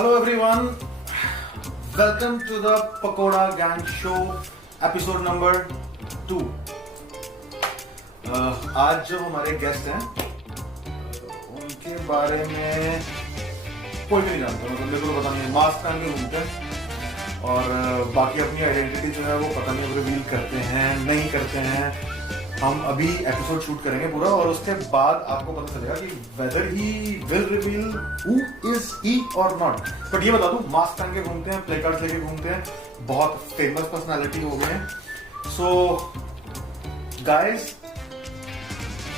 Hello everyone, welcome to the Pakoda Gang Show episode number 2। आज जो हमारे guest हैं उनके बारे में कोई भी नहीं जानता, मतलब मेरे को पता नहीं है। मास्क पहन के घूमते हैं और बाकी अपनी आइडेंटिटी जो है वो पता नहीं रिवील करते हैं नहीं करते हैं। हम अभी एपिसोड शूट करेंगे पूरा और उसके बाद आपको पता चलेगा कि weather he will reveal who is he और नॉट। बट ये बता दूं, मास्क पहन के घूमते हैं, प्ले कार्ड्स लेके घूमते हैं, बहुत फेमस पर्सनालिटी हो गए हैं। So guys,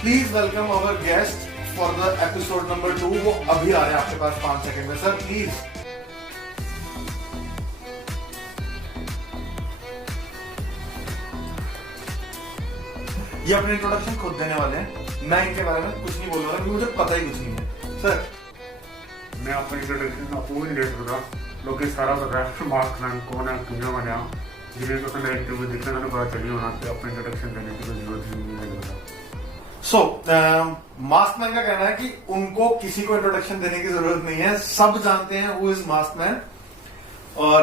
please welcome our guest for the episode number 2। वो अभी आ रहे हैं आपके पास 5 सेकंड में। Sir please. ये अपने इंट्रोडक्शन खुद देने वाले हैं, मैं इनके बारे में कुछ नहीं बोल रहा, क्योंकि मुझे पता ही कुछ नहीं है। सर मैं अपना इंट्रोडक्शन आपको नहीं दे सकता, लोग सारा पता है मास्क मैन कौन है, क्यों बना, जिन्हें पसंद है इंटरव्यू देखने का पता चलिए होना कि अपना इंट्रोडक्शन देने की कोई जरूरत नहीं है। सो मास्क मैन का कहना है कि उनको किसी को इंट्रोडक्शन देने की जरूरत नहीं है, सब जानते हैं हु इज मास्क मैन। और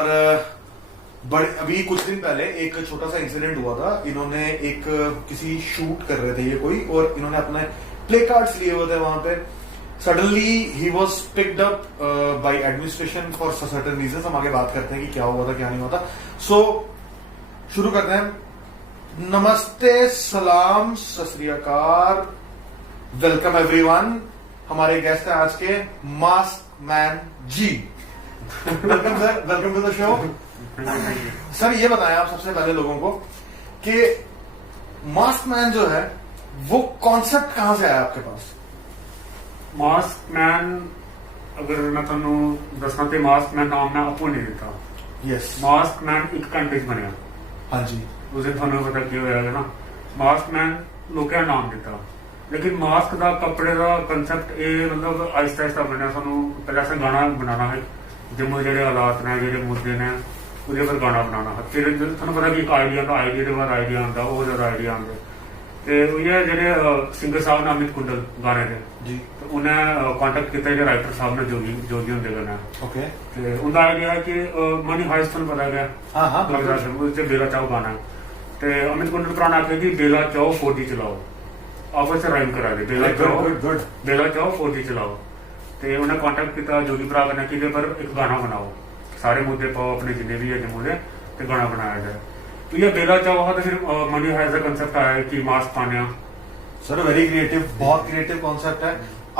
बड़े अभी कुछ दिन पहले एक छोटा सा इंसिडेंट हुआ था। इन्होंने एक किसी शूट कर रहे थे ये कोई, और इन्होंने अपने प्ले कार्ड्स लिए हुए थे वहां पे। Suddenly he was picked up by administration for certain reasons. हम आगे बात करते हैं कि क्या हुआ था क्या नहीं हुआ था। सो शुरू करते हैं। नमस्ते, सलाम, सत श्री अकाल, वेलकम एवरीवन। हमारे गेस्ट हैं आज के mask man ji. Welcome sir, welcome to the show. Sir ये बताएं आप सबसे पहले लोगों को कि मास्क मैन जो है वो कॉन्सेप्ट कहां से आया आपके पास? मास्क मैन अगर मैं थानू दसना तो मास्क मैन नाम मैं आपको नहीं देता। यस, मास्क मैन एक कंटेक्ट बनया। हाँ जी, उसे थानू पता क्यों होया ना, मास्क मैन लोगों का नाम देता, लेकिन मास्क का कपड़े का कंसेप्ट ये मतलब आहिस्ता आहिस्ता बनया। सानू पहले असें गाना बनाना है, जम्मू जेडे हालात ने जेडे मुद्दे ने ਉਹਦੇ ਪਰ ਗਾਣਾ ਬਣਾਉਣਾ ਹੈ। ਫਿਰ ਤੁਹਾਨੂੰ ਪਤਾ ਕਿ ਇੱਕ ਆਈਡੀਆ ਦਾ ਆਈਡੀਆ ਦੇ ਬਾਅਦ ਆਈਡੀਆ ਆਉਂਦਾ, ਉਹ ਜ਼ਿਆਦਾ ਆਈਡੀਆ ਆਉਂਦੇ ਤੇ ਉਹ ਇਹ ਜਿਹੜੇ ਸਿੰਗਰ ਸਾਹਿਬ ਨੇ ਅਮਿਤ ਕੁੰਡਲ ਗਾਣੇ ਦੇ ਜੀ, ਉਹਨੇ ਕੰਟੈਕਟ ਕੀਤਾ ਜਿਹੜੇ ਰਾਈਟਰ ਸਾਹਿਬ ਨੇ ਜੋਗੀ ਹੁੰਦੇ ਗਾਣਾ। ओके। ਤੇ ਉਹਦਾ ਆਈਡੀਆ ਹੈ ਕਿ ਮਨੀ ਹਾਈਸ ਤੁਹਾਨੂੰ ਪਤਾ ਗਿਆ, हाँ हाँ, ਉਹ ਤੇ ਬੇਲਾ ਚਾਓ ਗਾਣਾ ਤੇ ਅਮਿਤ ਕੁੰਡਲ ਪੁਰਾਣਾ ਆਖਿਆ ਕਿ ਬੇਲਾ ਚਾਓ 4G ਚਲਾਓ, ਆਪਸ ਚ ਰਾਈਮ ਕਰਾ ਦੇ ਬੇਲਾ ਚਾਓ गुड। ਬੇਲਾ ਚਾਓ 4G ਚਲਾਓ। ਤੇ ਉਹਨੇ ਕੰਟੈਕਟ ਕੀਤਾ ਜੋਗੀ ਭਰਾ ਨੇ ਕਿ ਇਹਦੇ ਪਰ ਇੱਕ ਗਾਣਾ ਬਣਾਓ, सारे मुद्दे पाओ अपने जिन्हें भी है जम्मू के, तो गाना बनाया जाए। तो ये बेला चाहो तो फिर मनी हाइज का कंसेप्ट आया कि मास्क पाने। सर वेरी क्रिएटिव, बहुत क्रिएटिव कॉन्सेप्ट है।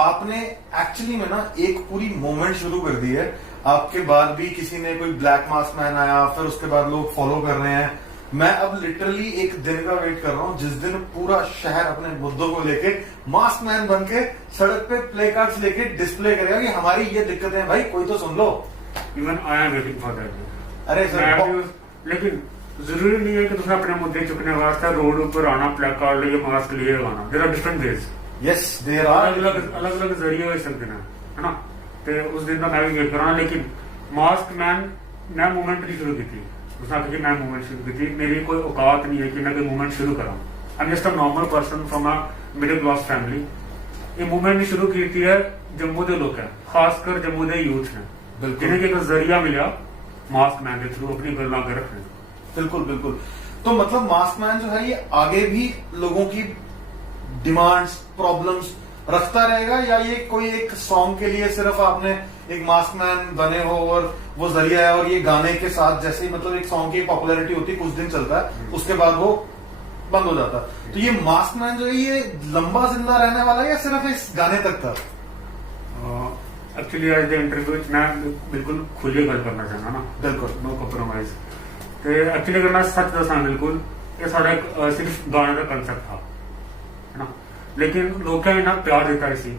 आपने एक्चुअली में ना एक पूरी मूवमेंट शुरू कर दी है। आपके बाद भी किसी ने कोई ब्लैक मास्क मैन आया, फिर उसके बाद लोग फॉलो कर रहे हैं। मैं अब लिटरली एक दिन का वेट कर रहा हूँ जिस दिन पूरा शहर अपने मुद्दों को लेके मास्क मैन बन के सड़क पे प्ले कार्ड्स लेके डिस्प्ले करेगा कि हमारी ये दिक्कतें हैं भाई, कोई तो सुन लो। Even I am waiting for that. अरे सर, लेकिन जरूरी नहीं है कि तुम अपने मुद्दे चुकने वास्ते रोड ऊपर आना, प्लेक कार्ड लिए, मास्क लिए आना। There are different ways. Yes, there are अलग जरिए हो सकते हैं, है ना। तो उस दिन का मैं भी वेट करा, लेकिन मास्क मैन मैं मूवमेंट नहीं शुरू की। उसने आखिर कि मैं मूवमेंट शुरू की, मेरी कोई औकात नहीं है कि मैं कोई मूवमेंट शुरू करा। I am just a normal person from a middle class family. ये मूवमेंट शुरू की है जम्मू के लोग, खासकर जम्मू के यूथ ने, जिन्हें एक जरिया मिला मास्क मैन के थ्रू अपनी गल्ला के रखने। बिल्कुल बिल्कुल। तो मतलब मास्क मैन जो है ये आगे भी लोगों की डिमांड्स, प्रॉब्लम्स रखता रहेगा, या ये कोई एक सॉन्ग के लिए सिर्फ आपने एक मास्क मैन बने हो और वो जरिया है, और ये गाने के साथ जैसे ही मतलब एक सॉन्ग की पॉपुलैरिटी होती है कुछ दिन चलता है, उसके बाद वो बंद हो जाता है। तो ये मास्क मैन जो है ये लंबा जिंदा रहने वाला है या सिर्फ इस गाने तक था? एक्चुअली आज इंटरव्यू मैं बिल्कुल खुली गल करना चाहना ना, बिल्कुल नो कॉम्प्रोमाइज। तो एक्चुअली अगर मैं सच दसा बिल्कुल ये सारा एक सिर्फ गाने का कंसेप्ट था, है ना। लेकिन लोग इन्ना प्यार दिता इसी,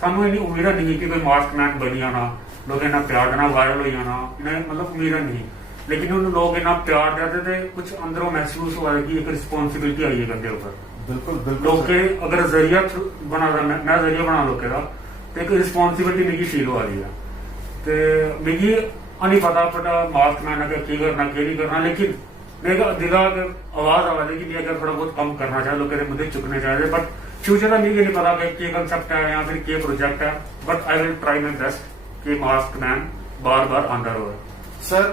सानू इन्नी उम्मीद नहीं कि कोई मास्क मैन बनी आना, लोग इन्ना प्यार देना, वायरल हो जाना, इन्हें मतलब उम्मीद नहीं। लेकिन उन लोग इन्ना प्यार देते थे, कुछ अंदरों महसूस हुआ है कि एक रिस्पॉन्सिबिलिटी आई है बंदे ऊपर। बिल्कुल बिल्कुल। लोग के अगर जरिया बना मैं जरिया बना लोग का, तो एक रिस्पॉन्सिबिलिटी मिगी फील हो रही है। तो मिगी नहीं पता मास्क मैन अगर की करना की नहीं करना, लेकिन मेरे दिला आवाज आ रही कि अगर थोड़ा बहुत कम करना चाहिए, लोग मुद्दे चुकने चाहिए। बट फ्यूचर का मिगी नहीं पता कि कंसेप्ट है या फिर क्या प्रोजेक्ट है। But I will try my best कि मास्क मैन बार बार आंदा रहे। सर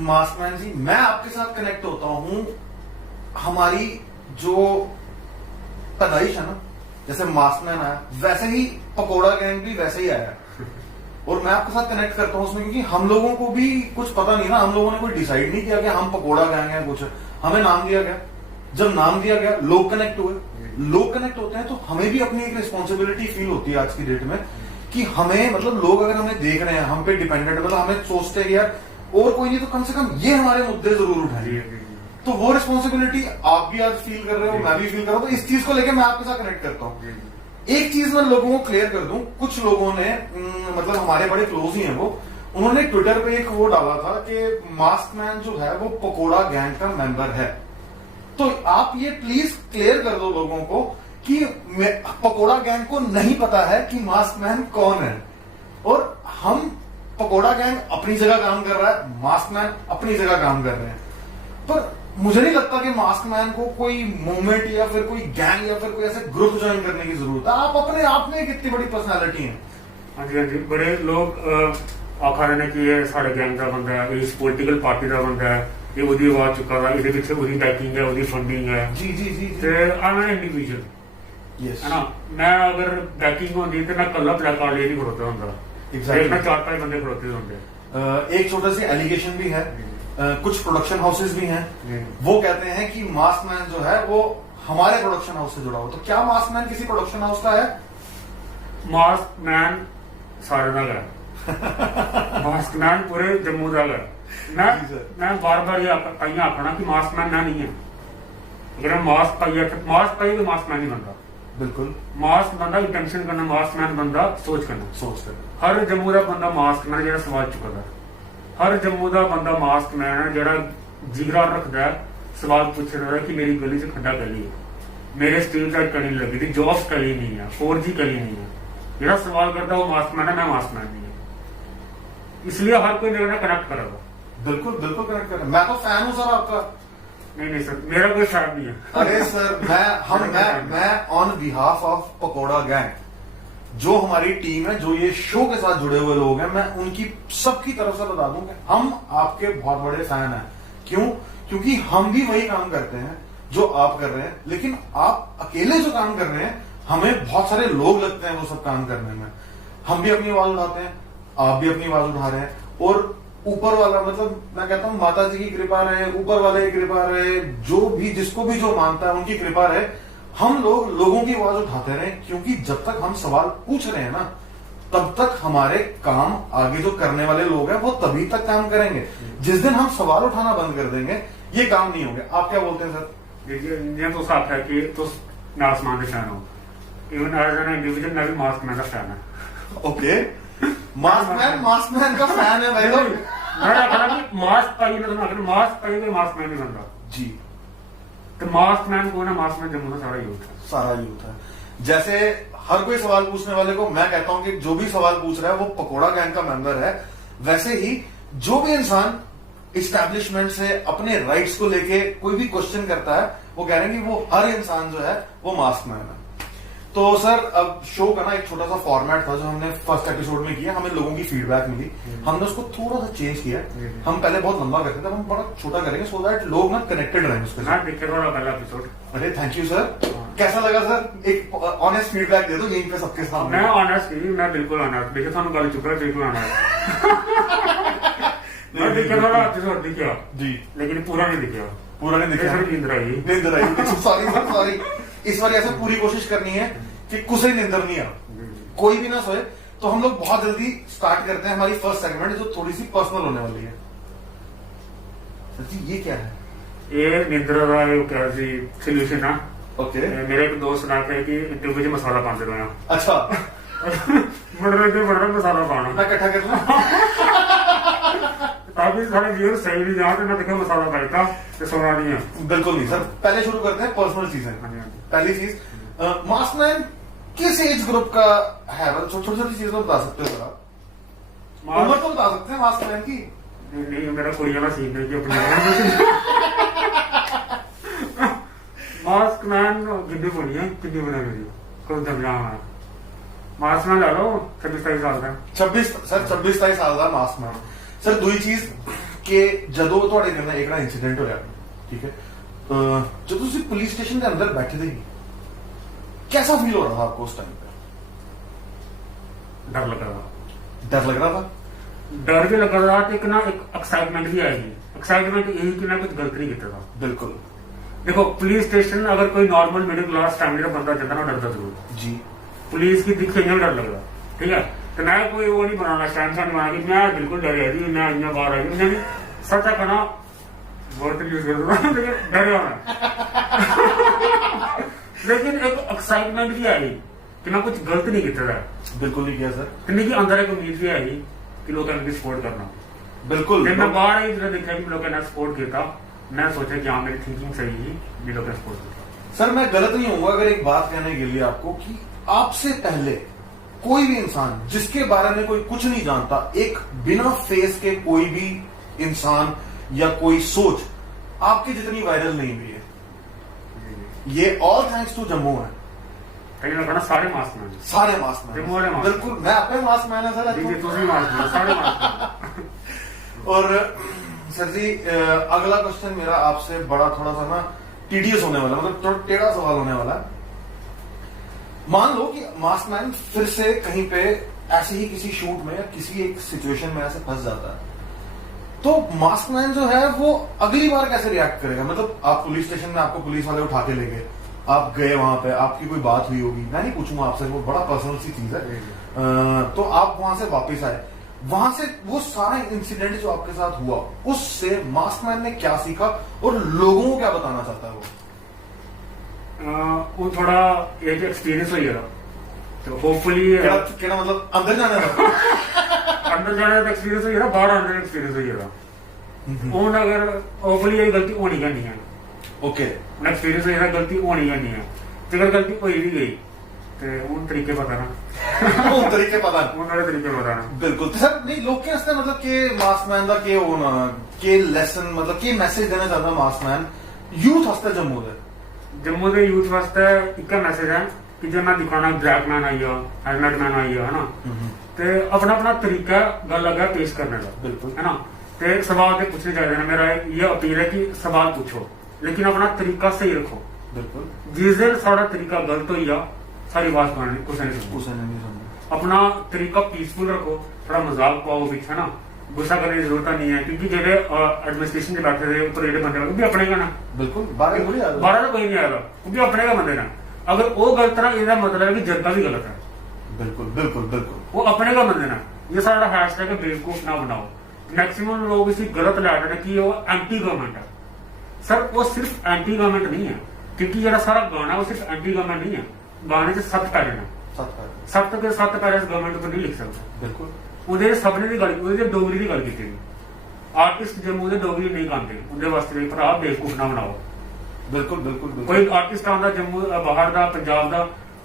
मास्कमैन जी, मैं आपके साथ कनेक्ट होता हूं, हमारी जो पैदाइश है ना, जैसे मास्कमैन आया वैसे ही पकोड़ा गैंग भी वैसे ही आया, और मैं आपके साथ कनेक्ट करता हूं उसमें, क्योंकि हम लोगों को भी कुछ पता नहीं ना, हम लोगों ने कोई डिसाइड नहीं किया कि हम पकोड़ा गैंग हैं, कुछ हमें नाम दिया गया, जब नाम दिया गया लोग कनेक्ट हुए, लोग कनेक्ट होते हैं तो हमें भी अपनी एक रिस्पॉन्सिबिलिटी फील होती है आज की डेट में कि हमें, मतलब लोग अगर हमें देख रहे हैं, हम पे डिपेंडेंट, मतलब हमें सोचते हैं यार और कोई नहीं तो कम से कम ये हमारे मुद्दे जरूर उठाइए, तो वो रिस्पॉन्सिबिलिटी आप भी आज फील कर रहे हो, मैं भी फील कर रहा हूं, तो इस चीज को लेकर मैं आपके साथ कनेक्ट करता हूं। एक चीज मैं लोगों को क्लियर कर दूं, कुछ लोगों ने मतलब हमारे बड़े क्लोज ही हैं वो, उन्होंने ट्विटर पे एक वो डाला था कि मास्कमैन जो है वो पकोड़ा गैंग का मेंबर है, तो आप ये प्लीज क्लियर कर दो लोगों को कि पकोड़ा गैंग को नहीं पता है कि मास्कमैन कौन है, और हम पकोड़ा गैंग अपनी जगह काम कर रहा है, मास्कमैन अपनी जगह काम कर रहे हैं, पर मुझे नहीं लगता कि मास्कमैन को कोई मूवमेंट या फिर कोई गैंग या फिर कोई ऐसे ग्रुप ज्वाइन करने की जरूरत है। आप अपने आप में कितनी बड़ी पर्सनालिटी हैं। हाँ जी, हाँ जी, बड़े लोग आखा रहे हैं कि ये साढ़े गैंग का बंदा है, इस पॉलिटिकल पार्टी का बंदा है, ये ਉਹਦੀ आवाज चुका था, ਇਹਦੇ ਪਿੱਛੇ ਉਹਦੀ ਬੈਕਿੰਗ ਹੈ, ਉਹਦੀ ਫੰਡਿੰਗ ਹੈ। जी जी जी ਤੇ ਆ ਮੈਂ ਇੰਡੀਵਿਜੂਅਲ यस है ना, मैं अगर बैकिंग होती तो मैं कल्ला प्लेकार्ड लिए नहीं खड़ोता होता, Exactly. मैं 4-5 बंदे खड़ोते होंगे। एक छोटा सी एलिगेशन भी है, कुछ प्रोडक्शन हाउसेज भी हैं, जी। वो कहते हैं कि मास्कमैन जो है वो हमारे प्रोडक्शन हाउस से जुड़ा हो, तो क्या मास्कमैन किसी प्रोडक्शन हाउस का है? मास्क मैन सारे का है, मास्क मैन पूरे जम्मू का है। जी सर। मैं बार बार ये ताइयां आखना कि मास्क मैन मैं नहीं है, अगर मैं मास्क पाइए तो मास्क पाइए तो मास्क मैन नहीं बनता, बिल्कुल मास्क बंदा इंटेंशन करना, मास्क मैन बंदा सोच करना। सोच कर हर जम्मू का बंदा मास्क मैन जो सवाल चुका था, हर जम्मू का बंदा मास्क मैन है जो जिगरा रखता है, सवाल पूछ रहा है कि मेरी गली से खड्डा गली है, मेरे स्टील का कली लगी थी, जॉब्स कली नहीं है, 4G कली नहीं है, मेरा सवाल करता है वो मास्क मैन है, मैं मास्क मैन नहीं है, इसलिए हर कोई मेरे कनेक्ट करेगा। बिल्कुल बिल्कुल कनेक्ट कर, मैं तो फैन हूं सर आपका। नहीं सर, मेरा कोई फैन नहीं है। अरे सर मैं on behalf of pakora gang, जो हमारी टीम है, जो ये शो के साथ जुड़े हुए लोग हैं, मैं उनकी सबकी तरफ से बता दूं कि हम आपके बहुत बड़े फैन हैं। क्यों? क्योंकि हम भी वही काम करते हैं जो आप कर रहे हैं, लेकिन आप अकेले जो काम कर रहे हैं, हमें बहुत सारे लोग लगते हैं वो सब काम करने में। हम भी अपनी आवाज उठाते हैं, आप भी अपनी आवाज उठा रहे हैं, और ऊपर वाला, मतलब मैं कहता हूं माता जी की कृपा रहे, ऊपर वाले की कृपा रहे, जो भी जिसको भी जो मानता है उनकी कृपा रहे, हम लोग लोगों की आवाज उठाते रहे, क्योंकि जब तक हम सवाल पूछ रहे हैं ना, तब तक हमारे काम आगे जो करने वाले लोग हैं वो तभी तक काम करेंगे। जिस दिन हम सवाल उठाना बंद कर देंगे, ये काम नहीं होंगे। आप क्या बोलते हैं सर? देखिए तो साफ है कि तो मैं आसमान के फैन हूँ, इवन एज एन इंडिविजुअल मैं भी मास्क मैन का फैन है। ओके, मास्कमैन का फैन है भाई लोग। मैं कहा कि मास्क पाइए ना, तो अगर मास्क पाइए तो मास्क मैन नहीं बनता जी। तो मास्क मैन को ना, मास्क मैन जम्मू का सारा यूथ है, सारा यूथ है। जैसे हर कोई सवाल पूछने वाले को मैं कहता हूं कि जो भी सवाल पूछ रहा है वो पकोड़ा गैंग का मेंबर है, वैसे ही जो भी इंसान इस्टेब्लिशमेंट से अपने राइट्स को लेके कोई भी क्वेश्चन करता है, वो कह रहे हैं कि वो हर इंसान जो है वो मास्कमैन है। तो सर अब शो का ना एक छोटा सा फॉर्मेट था जो हमने फर्स्ट एपिसोड में किया, हमें लोगों की फीडबैक मिली, हमने उसको थोड़ा सा चेंज किया। हम पहले बहुत लंबा करते थे, हम बड़ा छोटा करेंगे सो दैट लोग ना कनेक्टेड रहें उसके साथ। मैं देख रहा था पहला एपिसोड। अरे थैंक यू सर, कैसा लगा सर? एक ऑनेस्ट फीडबैक दे दो यहीं पे सबके सामने। मैं ऑनेस्ट नहीं, मैं बिल्कुल ऑनेस्ट, देखिए थानू गल चुका बिल्कुल ऑनेस्ट। मैं देख रहा था एपिसोड दिखा जी, लेकिन पूरा नहीं दिखा, पूरा नहीं दिखा, नींद आई, नींद आई। Sorry sir, sorry. इस बार ऐसे पूरी कोशिश करनी है कि कुछ ही नींदर नहीं आ, कोई भी ना सोए। तो हम लोग बहुत जल्दी स्टार्ट करते हैं हमारी फर्स्ट सेगमेंट, जो थोड़ी सी पर्सनल होने वाली है। सर जी ये क्या है? ये निंद्रा का क्या सी सोल्यूशन है। ओके, मेरे एक दोस्त ने कहा कि इंटरव्यू में मसाला पाते रहे। अच्छा। बड़ा मसाला पाना मैं इकट्ठा कर लूं ताकि सारे व्यूअर सही नहीं जाते, मैं देखा मसाला पाता तो सोना नहीं है। बिल्कुल नहीं सर, पहले शुरू करते हैं पर्सनल चीजें। पहली चीज, मास्कमैन किस एज ग्रुप का है? मतलब छोटी छोटी चीजें बता सकते हो जरा? उम्र तो बता सकते हैं मास्कमैन की। नहीं, मेरा कोई वाला सीन नहीं कि अपने मास्क मैन गिड्डी बनी है, किड्डी बना मेरी कौन सा नाम है ਮਾਸ ਨਾਲ ਲਾ ਲਓ 26-27 ਸਾਲ ਦਾ 26-27 ਸਾਲ ਦਾ ਮਾਸਟਮੈਨ ਸਰ। ਦੂਜੀ ਚੀਜ਼ ਕਿ ਜਦੋਂ ਤੁਹਾਡੇ ਨਾਲ ਇੱਕ ਇੰਸੀਡੈਂਟ ਹੋਇਆ, ਠੀਕ ਹੈ, ਜਦੋਂ ਤੁਸੀਂ ਪੁਲਿस स्टेशन के अंदर बैठे थे, कैसा फील हो रहा था आपको उस टाइम पे? डर लग रहा था। डर लग रहा था? डर भी लग रहा था, एक ना एक एक्साइटमेंट भी आएगी। एक्साइटमेंट यही कि मैं कुछ गलत नहीं किया था। बिल्कुल। देखो पुलिस स्टेशन अगर कोई नॉर्मल मिडिल क्लास फैमिली का बंदा जाता ना, डरता जरूर जी। पुलिस की दिखे डर लगता, ठीक है। तो मैं कोई वो नहीं बनाना, स्टैंड सा नहीं बना कि मैं बिल्कुल डर गया जी, मैं इतना बाहर आई, मैंने सच कहना वर्ड यूज कर लेकिन डर होना लेकिन एक एक्साइटमेंट भी आई कि मैं कुछ गलत नहीं किया था। बिल्कुल नहीं किया सर। इतनी की अंदर एक उम्मीद भी आई कि लोग इनकी सपोर्ट करना। बिल्कुल। जब मैं बाहर आई जब देखा कि लोग ने सपोर्ट किया, मैं सोचा कि हाँ मेरी थिंकिंग सही है, भी लोग ने सपोर्ट किया। सर मैं गलत नहीं हूँ अगर एक बात कहने के लिए आपको कि आपसे पहले कोई भी इंसान जिसके बारे में कोई कुछ नहीं जानता, एक बिना फेस के कोई भी इंसान या कोई सोच आपकी जितनी वायरल नहीं हुई है, ये ऑल थैंक्स टू जम्मू है। कहीं ना कहीं सारे मास्क मैन, सारे मास्क मैन, जम्मू वाले मास्क। बिल्कुल, मैं अपने मास्क मैन है सर। जी जी, तुसी मास्क मैन, सारे मास्क। और सर जी अगला क्वेश्चन मेरा आपसे बड़ा थोड़ा सा ना टीडियस होने वाला, मतलब थोड़ा टेढ़ा सवाल होने वाला है। मान लो कि मास्क मैन फिर से कहीं पे ऐसे ही किसी शूट में या किसी एक सिचुएशन में ऐसे फंस जाता है, तो मास्क मैन जो है वो अगली बार कैसे रिएक्ट करेगा? मतलब आप पुलिस स्टेशन में, आपको पुलिस वाले उठा के ले गए, आप गए वहां पे, आपकी कोई बात हुई होगी, मैं नहीं पूछूंगा आपसे, वो बड़ा पर्सनल सी चीज है। तो आप वहां से वापस आए, वहां से वो सारा इंसिडेंट जो आपके साथ हुआ, उससे मास्क मैन ने क्या सीखा और लोगों को क्या बताना चाहता है वो थोड़ा एक एक्सपीरियंस हो गया, तो होपफुली क्या मतलब अंदर जाने का अंदर जाने का एक्सपीरियंस हो गया, बाहर आने का एक्सपीरियंस हो गया। ਹੁਣ अगर होपफुली ये गलती होनी करनी है, ओके, एक्सपीरियंस हो गया गलती होनी करनी है, ਤੇ ਅਗਰ ਗਲਤੀ ਹੋਈ ਵੀ ਗਈ ਤੇ ਹੁਣ ਤਰੀਕੇ ਪਤਾ ਨਾ, ਉਹ ਤਰੀਕੇ ਪਤਾ ਹੁਣ ਵਾਲੇ ਤਰੀਕੇ ਪਤਾ ਨਾ। ਬਿਲਕੁਲ ਸਰ। ਨਹੀਂ ਲੋਕਾਂ ਵਾਸਤੇ मतलब ਕਿ ਮਾਸਕਮੈਨ ਦਾ ਕੀ ਹੋਣਾ, ਕੀ ਲੈਸਨ, मतलब ਕੀ ਮੈਸੇਜ ਦੇਣਾ ਚਾਹੁੰਦਾ ਮਾਸਕਮੈਨ ਯੂਥ ਵਾਸਤੇ ਜੰਮੂ ਦੇ? जम्मू के यूथ वास्ते एक मैसेज है कि जो मैं दिखाना ब्लैक मैन आई है, हेलमेट मैन आई है ना, ते अपना अपना तरीका गल लगा पेश करने का, बिल्कुल है ना। ते सवाल के पूछने चाहिए, मेरा ये अपील है कि सवाल पूछो लेकिन अपना तरीका सही रखो। बिल्कुल। जिस दिन सारा तरीका गलत हो गया सारी बात करनी कुछ नहीं सुननी। अपना तरीका पीसफुल रखो, थोड़ा मजाक पाओ बीच, है ना, गुस्सा करने की जरूरत नहीं है, क्योंकि जेडे एडमिनिस्ट्रेशन के बैठे थे ऊपर जेडे बंदे भी अपने का ना, बिल्कुल बारह तो कोई नहीं आएगा क्योंकि अपने का बंदे ना। अगर वो गलत ना, इसका मतलब है कि जनता भी गलत है। बिल्कुल बिल्कुल बिल्कुल, वो अपने का बंदे ना। ये सारा हैशटैग है बेवकूफ ना बनाओ। मैक्सिमम लोग इसी गलत लै रहे हैं कि वो एंटी गवर्नमेंट है। सर वो सिर्फ एंटी गवर्नमेंट नहीं है, क्योंकि जरा सारा गाना वो सिर्फ एंटी गवर्नमेंट नहीं है, गाने से 7 पैरे ने, 7 के 7 पैरे गवर्नमेंट पर नहीं लिख सकते। बिल्कुल। ਉਹਦੇ ਸਭਨੇ ਦੀ ਗੱਲ, ਉਹਦੇ ਡੋਗਰੀ ਦੀ ਗੱਲ ਕੀਤੀ ਆਰਟਿਸਟ ਜੰਮੂ ਦੇ ਡੋਗਰੀ ਨਹੀਂ ਗਾਉਂਦੇ, ਉਹਦੇ ਵਾਸਤੇ ਵੀ ਭਰਾ ਬੇਵਕੂਫ ਨਾ ਬਣਾਓ। ਬਿਲਕੁਲ ਬਿਲकुल। ਕੋਈ ਆਰਟਿਸਟ ਆਉਂਦਾ ਜੰਮੂ ਬਾਹਰ ਦਾ, ਪੰਜਾਬ ਦਾ,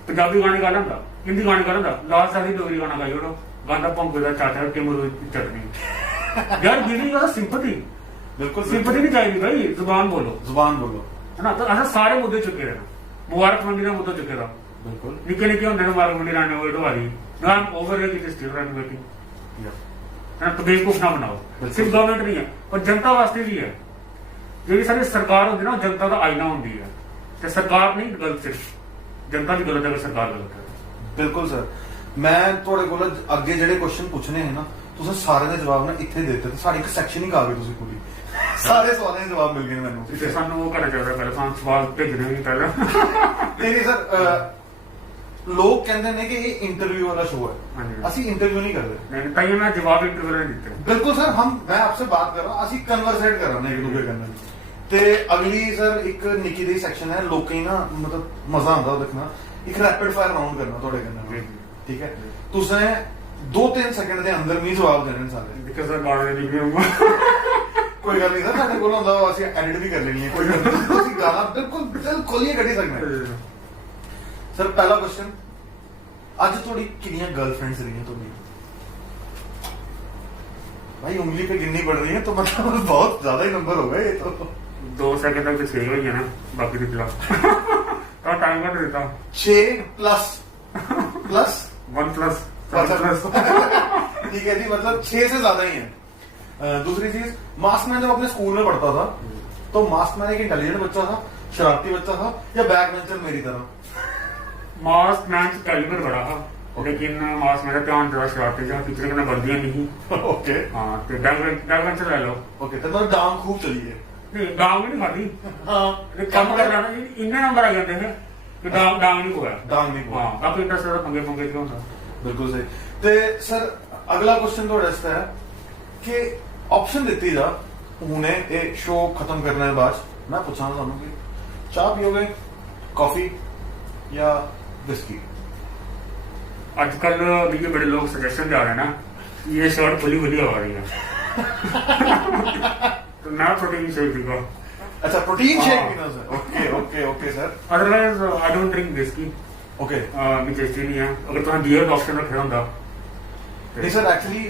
ਪੰਜਾਬੀ ਗਾਣੇ ਗਾ ਲੈਂਦਾ, ਹਿੰਦੀ ਗਾਣੇ ਗਾ ਲੈਂਦਾ, ਲਾਸਟ ਸਾਡੀ ਡੋਗਰੀ ਗਾਣਾ ਗਾਈ ਉਹਨੂੰ, ਗਾਂਦਾ ਭੌਂਕੇ ਦਾ ਚਾਚਾ ਟਿਮਰੂ ਚਟਨੀ। यार गिविंग अ सिंपैथी, बिल्कुल सिंपैथी नहीं चाहिए भाई, जुबान बोलो, जुबान बोलो, है ना। तो ऐसा सारे मुद्दे चुके रहना, मुबारक मंडी का मुद्दा चुके रहा, बिल्कुल। निके निके होंगे मुबारक मंडी लाने वो ढवारी I am over it is still run waiting, है ना। तो बेवकूफ ना बनाओ, सिर्फ गवर्नमेंट नहीं है और जनता वास्ते भी है। ਜਿਹੜੀ ਸਾਡੀ ਸਰਕਾਰ ਹੁੰਦੀ ਨਾ, ਜਨਤਾ ਦਾ ਆਇਨਾ ਹੁੰਦੀ ਹੈ, ਤੇ ਸਰਕਾਰ ਨਹੀਂ ਗਲਤ, ਸਿਰਫ ਜਨਤਾ ਵੀ ਗਲਤ ਹੈ, ਸਰਕਾਰ ਗਲਤ ਹੈ। ਬਿਲਕੁਲ ਸਰ। ਮੈਂ ਤੁਹਾਡੇ ਕੋਲ ਅੱਗੇ ਜਿਹੜੇ ਕੁਐਸਚਨ ਪੁੱਛਣੇ ਹੈ ਨਾ, ਤੁਸੀਂ ਸਾਰੇ ਦੇ ਜਵਾਬ ਨਾ ਇੱਥੇ ਦੇ ਦਿੱਤੇ, ਸਾਡੀ ਇੱਕ ਸੈਕਸ਼ਨ ਹੀ ਕਰ ਗਏ ਤੁਸੀਂ ਪੂਰੀ, ਸਾਰੇ ਸਵਾਲਾਂ ਦੇ ਜਵਾਬ ਮਿਲ ਗਏ ਮੈਨੂੰ। ਤੇ ਸਾਨੂੰ ਉਹ ਕਰਨਾ ਚਾਹੀਦਾ, ਪਹਿਲਾਂ ਸਾਨੂੰ ਸਵਾਲ ਭੇਜਣੇ ਵੀ ਪਹਿਲਾਂ। ਨਹੀਂ ਸਰ, ਲੋਕ ਕਹਿੰਦੇ ਨੇ ਕਿ ਇਹ ਇੰਟਰਵਿਊ वाला शो है, ਅਸੀਂ ਇੰਟਰਵਿਊ ਨਹੀਂ ਕਰਦੇ। नहीं ताइए मैं जवाब इंटरव्यू नहीं देते। बिल्कुल सर, मैं आपसे बात कर रहा हूँ, ਅਸੀਂ ਕਨਵਰਸੇਟ ਕਰ ਰਹੇ ਹਾਂ ਇੱਕ ਦੂਜੇ ਨਾਲ। ਤੇ ਅਗਲੀ ਸਰ ਇੱਕ ਨਿੱਕੀ ਜਿਹੀ ਸੈਕਸ਼ਨ ਹੈ, ਲੋਕਾਂ ਹੀ ਨਾ ਮਤਲਬ ਮਜ਼ਾ ਆਉਂਦਾ ਦੇਖਣਾ, ਇੱਕ ਰੈਪਿਡ ਫਾਇਰ ਰਾਉਂਡ ਕਰਨਾ ਤੁਹਾਡੇ ਨਾਲ, ਠੀਕ ਹੈ। ਤੁਸੀਂ 2-3 ਸੈਕਿੰਡ ਦੇ ਅੰਦਰ ਨਹੀਂ ਜਵਾਬ ਦੇਣੇ ਸਾਰੇ। बिकॉज़ आई बाहर नहीं गया। ਕੋਈ ਗੱਲ ਨਹੀਂ ਸਰ, ਸਾਡੇ ਕੋਲ ਹੁੰਦਾ ਅਸੀਂ ਐਡਿਟ ਵੀ ਕਰ ਲੈਣੀ ਹੈ, ਕੋਈ ਗੱਲ ਨਹੀਂ, ਤੁਸੀਂ ਗਾਣਾ ਬਿਲਕੁਲ ਹੀ ਕੱਢੀ ਸਕਦੇ। ਸਰ ਪਹਿਲਾ ਕੁਐਸਚਨ, ਅੱਜ ਤੁਹਾਡੀ ਕਿੰਨੀਆਂ ਗਰਲਫ੍ਰੈਂਡਸ ਰਹੀਆਂ ਤੁਹਾਡੀ? भाई उंगली पे गिननी पड़ रही है तो मतलब बहुत ज्यादा ही नंबर हो गए ये तो। 2 सेकंड तक तो सही हो गया ना, बाकी तो खिलाफ तो टाइम कर देता 6 प्लस OnePlus ठीक है जी, मतलब 6 से ज्यादा ही है। दूसरी चीज, मास्कमैन जब अपने स्कूल में पढ़ता था तो मास्कमैन एक इंटेलिजेंट बच्चा था, शरारती बच्चा था, या बैक बेंचर मेरी तरह? मास्क मैन च कैलिबर बड़ा हा, लेकिन मास्क मेरा ध्यान जरा शरारती जहाँ टीचर कन्नै बनदियां नहीं। ओके हाँ ते बैक बेंचर ले लो। ओके, तो मतलब डांग खूब चली है। नहीं डांग भी नहीं खाधी, हाँ, कम कर रहा इन्ने नंबर आ जाते हैं कि डांग नहीं हुआ। डांग नहीं हुआ। हाँ बाकी इंटरेस्ट पंगे पंगे क्यों था। बिल्कुल सही। ते सर अगला क्वेश्चन तो ऐसा है कि ऑप्शन देती जा उन्हें ये शो खत्म करने के बाद मैं पूछा था कि चाय पियोगे, कॉफी या विस्की? आजकल भी ये बड़े लोग सजेशन दे रहे हैं ना, ये शर्ट खुली खुली आ रही है तो मैं प्रोटीन शेक पीगा। अच्छा, प्रोटीन शेक हाँ। पीना sir. Okay okay okay sir. Otherwise I don't drink whisky. Okay मैं टेस्टी नहीं है। अगर तुम बियर का ऑप्शन रखे होंदा नहीं सर, एक्चुअली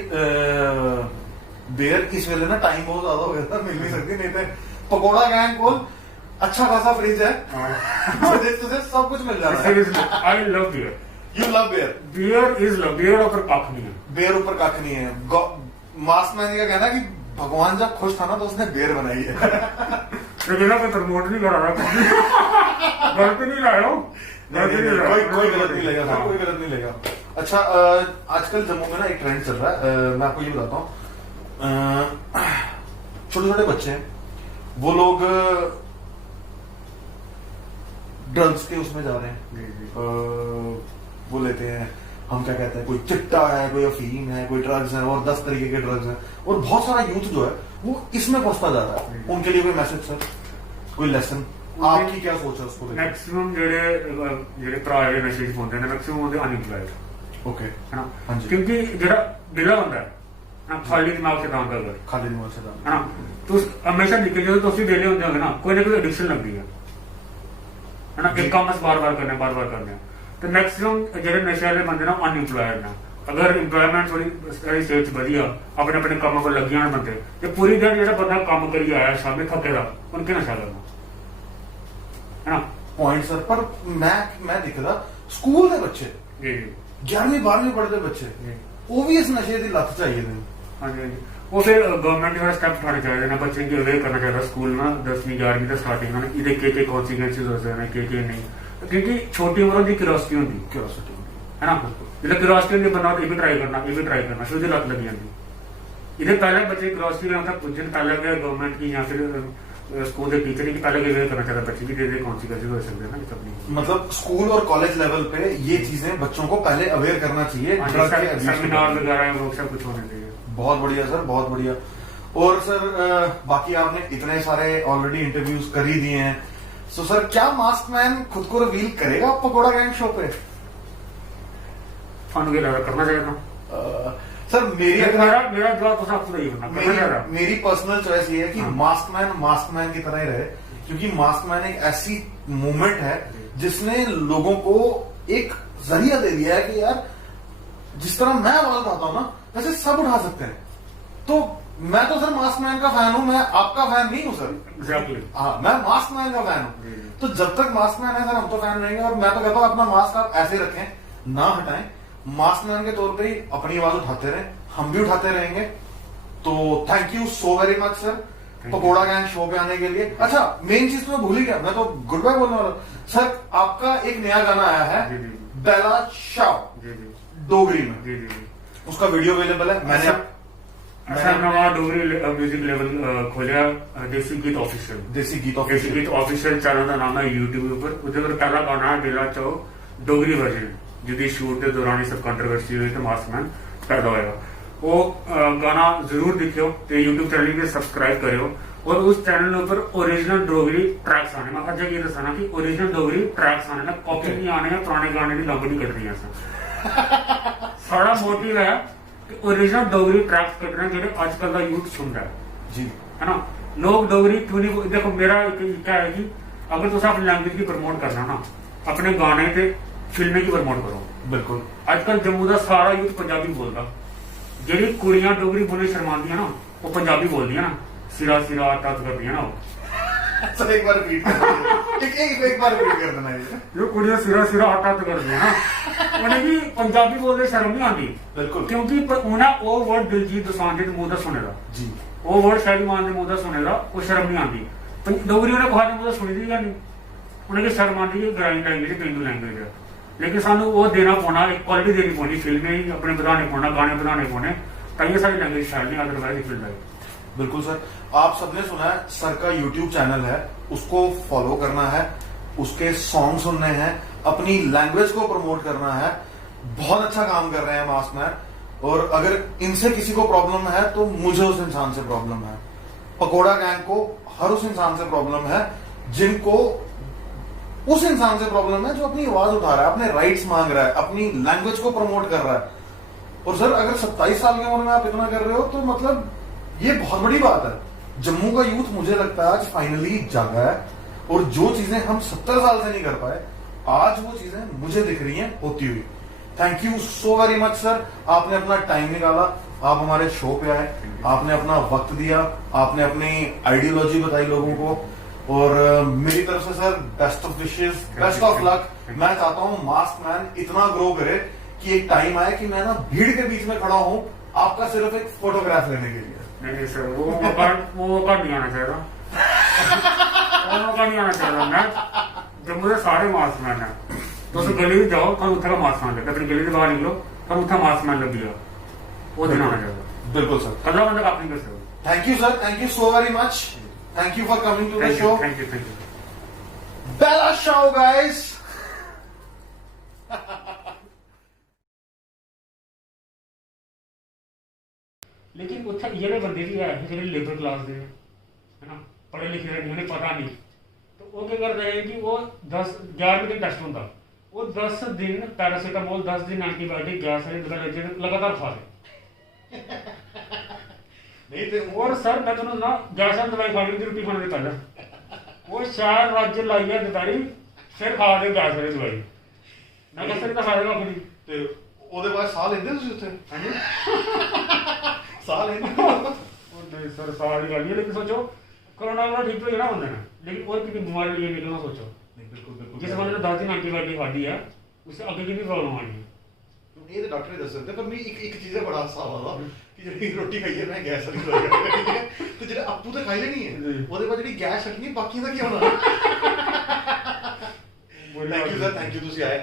बेयर इस वेले ना टाइम बहुत ज्यादा हो गया था, मिल नहीं सकती, नहीं तो पकोड़ा गैंग को अच्छा खासा फ्रिज है, तुझे सब कुछ मिल जाता है। I love beer. You love bear? Beer is love, beer ऊपर कख नहीं है। बेयर ऊपर कख नहीं है। मास्कमैन का कहना कि भगवान जब खुश था ना तो उसने बेयर बनाई है। लेकिन ना कोई प्रमोट नहीं करा रहा, गलत नहीं लाया हो। कोई गलत नहीं लेगा सर, कोई गलत नहीं लेगा। अच्छा, आजकल जम्मू में ना एक ट्रेंड चल रहा है, मैं आपको ये बताता हूँ। छोटे छोटे बच्चे हैं, वो लोग ड्रग्स के उसमें जा रहे हैं। वो लेते हैं, हम क्या कहते हैं, कोई चिट्टा है, कोई अफीम है, कोई ड्रग्स है, और 10 तरीके के ड्रग्स हैं, और बहुत सारा यूथ जो है वो इसमें फंसता जा रहा है। उनके लिए कोई मैसेज सर, कोई लेसन, आपकी क्या सोच है उसको? मैक्सिमम जेडे भरा जेडे नशे च पौंदे ने मैक्सिमम होंदे अनएम्प्लॉयड। ओके, है ना? हाँ जी। क्योंकि जेड़ा बिला होंदा है ना, खाली दिमाग से काम करदा है खाली दिमाग से है ना, तो हमेशा निकल जो तुम बेले होंदे हो ना, कोई ना कोई एडिक्शन लगती है ना, एक काम बस बार बार करने। तो मैक्सिमम जेडे नशे वाले बंदे ना अनएम्प्लॉयड ना, अगर एम्प्लॉयमेंट थोड़ी स्टेट बढ़िया अपने अपने कामों को लगे होने बंदे, ये पूरी दिन जो बंदा काम करिए आया शामी थकेगा, उनके नशा करना है ना। पॉइंट सर, पर मैं दिख रहा स्कूल के बच्चे, 11वीं 12वीं पढ़ते बच्चे, वो भी इस नशे की लत चाहिए थे। हाँ जी, वो फिर गवर्नमेंट ने स्टेप उठाने चाहिए ना, बच्चे की अवेयर करना चाहिए स्कूल में 10वीं 11वीं तक स्टार्टिंग में, इधर के कॉन्सिक्वेंसेस हो सकते हैं के नहीं, क्योंकि छोटी उम्र की क्यूरियोसिटी होती है ना, जिससे क्यूरियोसिटी होती बंदा ये भी ट्राई करना फिर उसकी लत लगी जाती। इधर पहले बच्चे क्यूरियोसिटी में कुछ दिन पहले गवर्नमेंट की या फिर स्कूल के टीचर की पहले अवेयर करना चाहिए बच्चे की कॉन्सिक्वेंसेस हो सकते हैं ना सबनी। मतलब स्कूल और कॉलेज लेवल पे ये चीजें बच्चों को पहले अवेयर करना चाहिए, सेमिनार वगैरह वर्कशॉप कुछ होने चाहिए। बहुत बढ़िया सर, बहुत बढ़िया। और सर बाकी आपने इतने सारे ऑलरेडी इंटरव्यूज कर ही दिए हैं, सो सर क्या मास्कमैन खुद को रिवील करेगा पकोड़ा गैंग शो पे? करना चाहिए था सर। मेरा जवाब तो आपको नहीं होना, मेरी पर्सनल चॉइस ये है कि मास्कमैन की तरह ही रहे, क्योंकि मास्कमैन एक ऐसी मूवमेंट है जिसने लोगों को एक जरिया दे दिया है कि यार जिस तरह मैं आवाज उठाता हूं ना, वैसे सब उठा सकते हैं। तो मैं तो सर मास्कमैन का फैन हूं, मैं आपका फैन नहीं हूं सर। एग्जैक्टली, हाँ, मैं मास्कमैन का फैन हूं। तो जब तक मास्कमैन है सर हम तो फैन रहेंगे, और मैं तो कहता हूं अपना मास्क आप ऐसे रखें, ना हटाएं, मास्कमैन के तौर पे ही अपनी आवाज उठाते रहे, हम भी उठाते रहेंगे। तो thank you so very much sir pakora gang show पे आने के लिए। अच्छा, मेन चीज तो मैं भूल ही गया, मैं तो गुड बाय बोलने वाला सर। आपका एक नया गाना आया है बेला शाह डोगरी में, उसका वीडियो अवेलेबल है। मैंने नवा डोगरी म्यूजिक लेवल खोलिया देसी गीत ऑफिशियल चैनल का नाम है यूट्यूब पर। उसके पहला गाना है बेला चाओ डोगरी वर्जन, जिसकी शूट के दौरान सब कंट्रोवर्सी हुई तो मास्कमैन पैदा होया। वो गाना जरूर दिखियो ते यूट्यूब चैनल पे सब्सक्राइब करियो, और उस चैनल ऊपर ओरिजिनल डोगरी ट्रैक्स आने। मैं अजय ये दसाना कि ओरिजिनल डोगरी ट्रैक्स आने, कॉपी नहीं आने, पुराने गाने की लंब नहीं कटनी है। सारा मोटिव है कि ओरिजिनल डोगरी ट्रैक्स कटने जो आजकल का यूथ सुन रहा है जी, है ना। लोग डोगरी क्यों नहीं, देखो मेरा क्या है कि अगर तुम अपनी लैंग्वेज की प्रमोट करना ना, अपने गाने ते फिल्में की प्रमोट करो। बिल्कुल। आजकल जम्मू का सारा यूथ पंजाबी बोलता, जेडी कुड़ियां डोगरी बोलने शर्मांदियां ना, वो पंजाबी बोलदियां ना, सिरा सिरा टच करदियां ना। सर एक बार रिपीट कर एक बार रिपीट कर देना ये। जो कुड़ियां सिरा हट हट कर दी ना उन्हें भी पंजाबी बोलते शर्म नहीं आती बिल्कुल क्योंकि उन्हें वो वर्ड दिलजीत दोसांझ के मुंह दा सुनेगा जी वो वर्ड शैली मान के मुंह दा सुनेगा वो शर्म नहीं आती डोगरी उन्हें कुछ मुंह दा सुनी दी गल नहीं उन्हें शर्म आती है ग्राइंड लैंग्वेज पेंडू लैंग्वेज है लेकिन सानू वो देना पौना एक क्वालिटी देनी पौनी फिल्में ही अपने बढ़ाने पौना गाने बढ़ाने पौने ताकि सारी लैंग्वेज फैल नहीं अदरवाइज फील्ड है बिल्कुल सर आप सबने सुना है सर का यूट्यूब चैनल है उसको फॉलो करना है उसके सॉन्ग सुनने हैं अपनी लैंग्वेज को प्रमोट करना है बहुत अच्छा काम कर रहे हैं मास्क मैन और अगर इनसे किसी को प्रॉब्लम है तो मुझे उस इंसान से प्रॉब्लम है पकोड़ा गैंग को हर उस इंसान से प्रॉब्लम है जिनको उस इंसान से प्रॉब्लम है जो अपनी आवाज उठा रहा है अपने राइट्स मांग रहा है अपनी लैंग्वेज को प्रमोट कर रहा है और सर अगर 27 साल की उम्र में आप इतना कर रहे हो तो मतलब ये बहुत बड़ी बात है जम्मू का यूथ मुझे लगता है आज फाइनली जागा है और जो चीजें हम 70 साल से नहीं कर पाए आज वो चीजें मुझे दिख रही हैं होती हुई thank you so very much sir आपने अपना टाइम निकाला आप हमारे शो पे आए आपने अपना वक्त दिया आपने अपनी आइडियोलॉजी बताई लोगों को और मेरी तरफ से sir best of wishes best of luck मैं चाहता हूं मास्क मैन इतना ग्रो करे कि एक टाइम आए कि मैं ना भीड़ के बीच में खड़ा हूं आपका सिर्फ एक फोटोग्राफ लेने के लिए नहीं सर वो मौका नहीं आना चाहिए वो मौका नहीं आना चाहिए मैं जम्मू के सारे मास्क मैन है तो गली में जाओ तो उत्थे का मास्क मैन लगे अपनी गली से बाहर निकलो तो उत्थे मास्क मैन लग गया वो दिन आना चाहिए बिल्कुल सर अगला बंदा आप नहीं कर सकते thank you sir thank you so very much thank you for coming to the show thank you बेला शो गाइस लेकिन उत्थे जेह्ड़े बंदे भी है जेह्ड़े लेबर क्लास दे है ना पढ़े लिखे दे उन्हें पता नहीं तो वो क्या करते हैं कि वो 11वें दिन टेस्ट होता वो 10 दिन पैरासीटामोल 10 दिन एंटीबायोटिक गैस वाली लगातार खा रहे नहीं थे और सर मैं तुम्हें ना गैस वाली दवाई खा ली थी रोटी खाने से पहले वो शायद राज्य लाइए दवाई फिर खा रहे गैस वाली दवाई मैं कहा सर तो खा देगा अपनी ਤੇ ਉਹਦੇ ਬਾਅਦ ਸਾਹ ਲੈਂਦੇ ਤੁਸੀਂ ਉੱਥੇ ਹਾਂਜੀ ਸਾਹ ਲੈਂਦੇ ਉਹ ਨਹੀਂ ਸਰ ਸਾਰੀ ਗੱਲ ਇਹ ਲੇਕਿन सोचो कोरोना वाला ठीक तो ना बंदे ने लेकिन और किसी बीमारी लिए निकलना सोचो ਨਹੀਂ ਬਿਲਕੁਲ ਬਿਲਕੁਲ जिस बंदे ने 10 दिन एंटीबायोटिक खादी है उससे आगे की भी प्रॉब्लम आनी है ਇਹ ਤਾਂ ਡਾਕਟਰ ਹੀ ਦੱਸ ਸਕਦੇ ਪਰ ਮੈਂ ਇੱਕ ਚੀਜ਼ ਦਾ ਬੜਾ ਹਾਸਾ ਆਵਾ ਕਿ ਜਿਹੜੀ ਰੋਟੀ ਖਾਈਏ ਮੈਂ ਗੈਸ ਵਾਲੀ ਦਵਾਈ ਖਾਈ ਹੈ ਤੇ ਜਿਹੜੇ ਆਪੂ ਤਾਂ ਖਾਈ ਲੈਣੀ ਹੈ ਉਹਦੇ ਬਾਅਦ ਜਿਹੜੀ ਗੈਸ ਛੱਡਣੀ ਬਾਕੀ ਦਾ ਕੀ ਹੋਣਾ thank you sir thank you ਤੁਸੀਂ ਆਏ